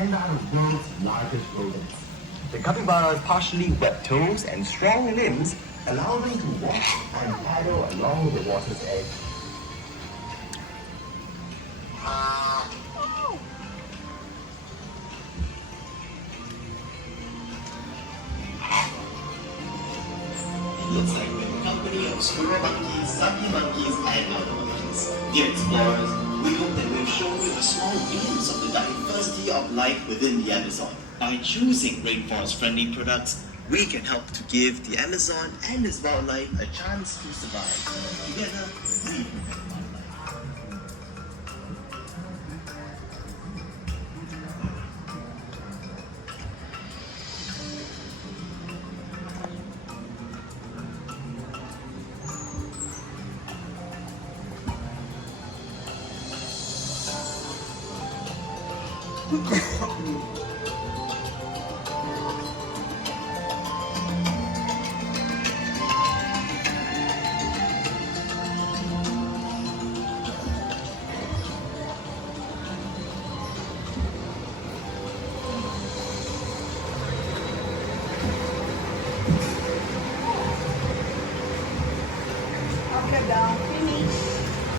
and are the world's largest rodents. The capybara's partially webbed toes and strong limbs Allow them to walk and paddle along the water's edge. Looks like we're in the company of squirrel monkeys, zombie monkeys, and other monkeys. Dear explorers, we hope that we've shown you a small glimpse of the diversity of life within the Amazon. By choosing rainforest-friendly products, we can help to give the Amazon and its wildlife a chance to survive. Together, we protect wildlife.